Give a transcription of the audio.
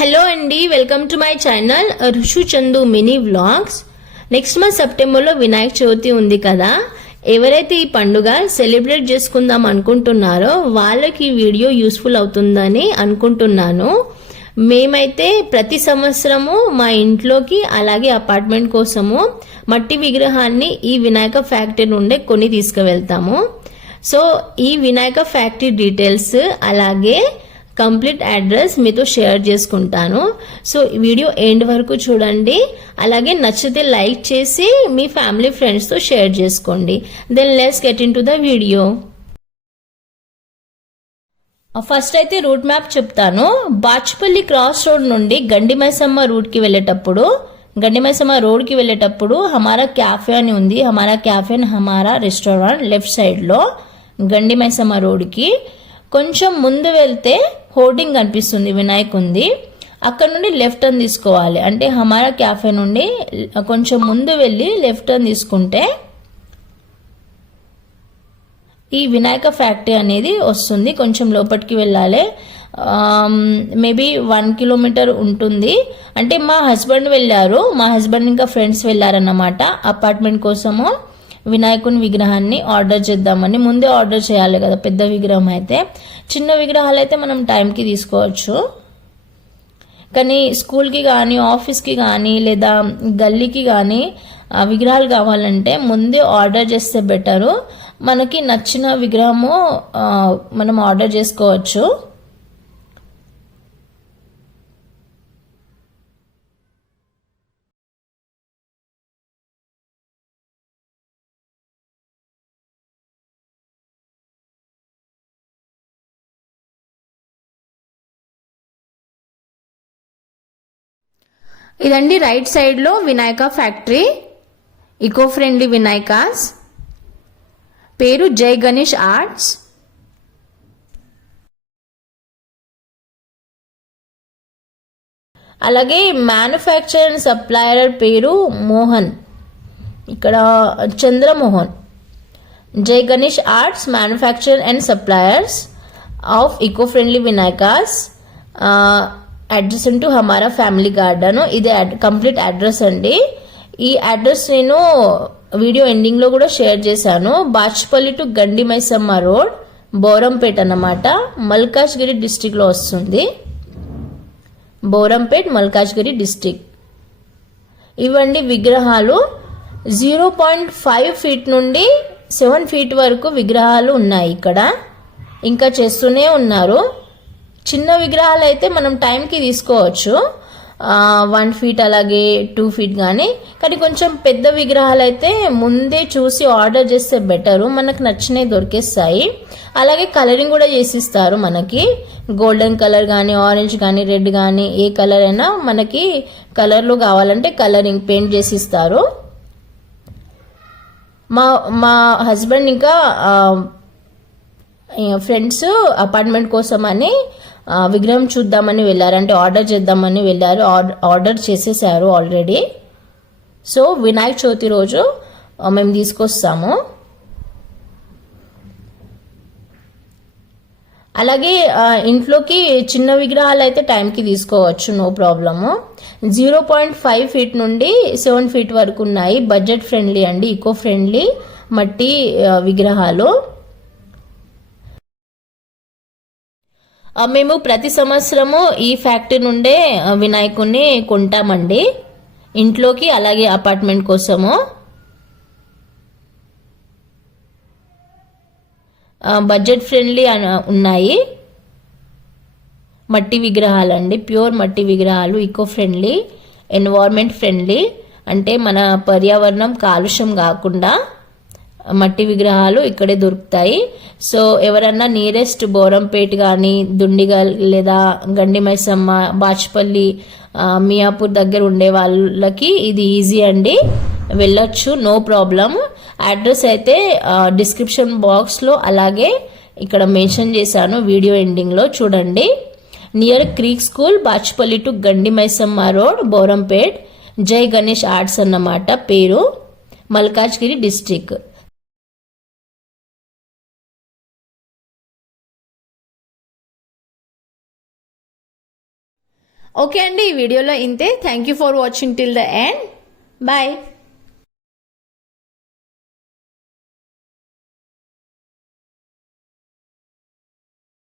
Hello అండి, welcome to my channel Rushu Chandu mini vlogs. Next month సెప్టెంబర్లో వినాయక చవితి ఉంది కదా. ఎవరైతే ఈ పండుగ సెలబ్రేట్ చేసుకుందాం అనుకుంటున్నారో వాళ్ళకి ఈ వీడియో యూస్ఫుల్ అవుతుందని అనుకుంటున్నాను. మేమైతే ప్రతి సంవత్సరము మా ఇంట్లోకి అలాగే అపార్ట్మెంట్ కోసము మట్టి విగ్రహాన్ని ఈ వినాయక ఫ్యాక్టరీ నుండే కొని తీసుకువెళ్తాము. సో ఈ వినాయక ఫ్యాక్టరీ డీటెయిల్స్ అలాగే కంప్లీట్ అడ్రస్ మీతో షేర్ చేసుకుంటాను. సో వీడియో ఎండ్ వరకు చూడండి. అలాగే నచ్చితే లైక్ చేసి మీ ఫ్యామిలీ ఫ్రెండ్స్తో షేర్ చేసుకోండి. Then let's get into the video. First అయితే రూట్ మ్యాప్ చెప్తాను. బాచ్పల్లి క్రాస్ రోడ్ నుండి గండిమైసమ్మ రూట్కి వెళ్ళేటప్పుడు రోడ్కి వెళ్ళేటప్పుడు హమారా క్యాఫే అని ఉంది. హమారా cafe and Hamara restaurant left సైడ్లో గండిమైసమ్మ రోడ్కి కొంచెం ముందు వెళ్తే హోర్డింగ్ కనిపిస్తుంది వినాయకుంది. అక్కడ నుండి లెఫ్ట్ టర్న్ తీసుకోవాలి. అంటే హమారా క్యాఫే నుండి కొంచెం ముందు వెళ్ళి లెఫ్ట్ టర్న్ తీసుకుంటే ఈ వినాయక ఫ్యాక్టరీ అనేది వస్తుంది. కొంచెం లోపలికి వెళ్ళాలి. మేబీ 1 కిలోమీటర్ ఉంటుంది. అంటే మా హస్బెండ్ వెళ్ళారు, మా హస్బెండ్ ఇంకా ఫ్రెండ్స్ వెళ్ళారన్నమాట అపార్ట్మెంట్ కోసము వినాయకుని విగ్రహాన్ని ఆర్డర్ చేద్దామని. ముందే ఆర్డర్ చేయాలి కదా పెద్ద విగ్రహం అయితే. చిన్న విగ్రహాలు అయితే మనం టైంకి తీసుకోవచ్చు, కానీ స్కూల్కి కానీ ఆఫీస్కి కానీ లేదా గల్లీకి కానీ విగ్రహాలు కావాలంటే ముందే ఆర్డర్ చేస్తే బెటరు. మనకి నచ్చిన విగ్రహము మనం ఆర్డర్ చేసుకోవచ్చు. ఇదండి రైట్ సైడ్లో Vinayaka factory, eco friendly Vinayakas. పేరు జై గణేష్ ఆర్ట్స్. అలాగే మ్యానుఫ్యాక్చర్ అండ్ సప్లయర్ పేరు మోహన్, ఇక్కడ Chandramohan. Jai Ganesh arts manufacture and suppliers of eco friendly Vinayakas adjacent to హమారా ఫ్యామిలీ గార్డెన్. ఇది కంప్లీట్ అడ్రస్ అండి. ఈ అడ్రస్ నేను వీడియో ఎండింగ్లో కూడా షేర్ చేశాను. బాచ్పల్లి టు గండిమైసమ్మ రోడ్, బోరంపేట్ అన్నమాట. మల్కాజ్గిరి డిస్టిక్లో వస్తుంది. బోరంపేట్ మల్కాజ్గిరి డిస్టిక్. ఇవండి విగ్రహాలు. 0.5 ఫీట్ నుండి 7 ఫీట్ వరకు విగ్రహాలు ఉన్నాయి ఇక్కడ. ఇంకా చేస్తూనే ఉన్నారు. చిన్న విగ్రహాలు అయితే మనం టైంకి తీసుకోవచ్చు, 1 ఫీట్ అలాగే 2 ఫీట్ కానీ కొంచెం పెద్ద విగ్రహాలు అయితే ముందే చూసి ఆర్డర్ చేస్తే బెటరు. మనకు నచ్చినవి దొరికేస్తాయి. అలాగే కలరింగ్ కూడా చేసిస్తారు మనకి. గోల్డెన్ కలర్ కానీ ఆరెంజ్ కానీ రెడ్ కానీ ఏ కలర్ అయినా మనకి కలర్లో కావాలంటే కలరింగ్ పెయింట్ చేసిస్తారు. మా హస్బెండ్ ఇంకా ఫ్రెండ్స్ అపార్ట్మెంట్ కోసం అని విగ్రహం చూద్దామని వెళ్ళారు, అంటే ఆర్డర్ చేద్దామని వెళ్ళారు. ఆర్డర్ చేసేసారు ఆల్రెడీ. సో వినాయక చవితి రోజు మేము తీసుకొస్తాము. అలాగే ఇంట్లోకి చిన్న విగ్రహాలు అయితే టైంకి తీసుకోవచ్చు, నో ప్రాబ్లము. 0.5 ఫీట్ నుండి 7 ఫీట్ వరకు ఉన్నాయి. బడ్జెట్ ఫ్రెండ్లీ అండి, ఈకో ఫ్రెండ్లీ మట్టి విగ్రహాలు. మేము ప్రతి సంవత్సరము ఈ ఫ్యాక్టరీ నుండే వినాయకుడిని కొంటామండి ఇంట్లోకి అలాగే అపార్ట్మెంట్ కోసము. బడ్జెట్ ఫ్రెండ్లీ ఉన్నాయి. మట్టి విగ్రహాలు అండి, ప్యూర్ మట్టి విగ్రహాలు, ఈకో ఫ్రెండ్లీ, ఎన్వైర్న్మెంట్ ఫ్రెండ్లీ. అంటే మన పర్యావరణం కాలుష్యం కాకుండా మట్టి విగ్రహాలు ఇక్కడే దొరుకుతాయి. సో ఎవరన్నా నియరెస్ట్ బోరంపేట్ కానీ దుండిగల్ లేదా గండిమైసమ్మ బాచ్పల్లి మియాపూర్ దగ్గర ఉండే వాళ్ళకి ఇది ఈజీ అండి, వెళ్ళొచ్చు, నో ప్రాబ్లం. అడ్రస్ అయితే డిస్క్రిప్షన్ బాక్స్లో అలాగే ఇక్కడ మెన్షన్ చేశాను వీడియో ఎండింగ్లో చూడండి. Near creek school, Bachupally to Gandimaisamma road, Borampet. జై గణేష్ ఆర్ట్స్ అన్నమాట పేరు, మల్కాజ్గిరి డిస్టిక్. ఓకే అండి, ఈ వీడియోలో ఇంతే. Thank you for watching till the end. Bye.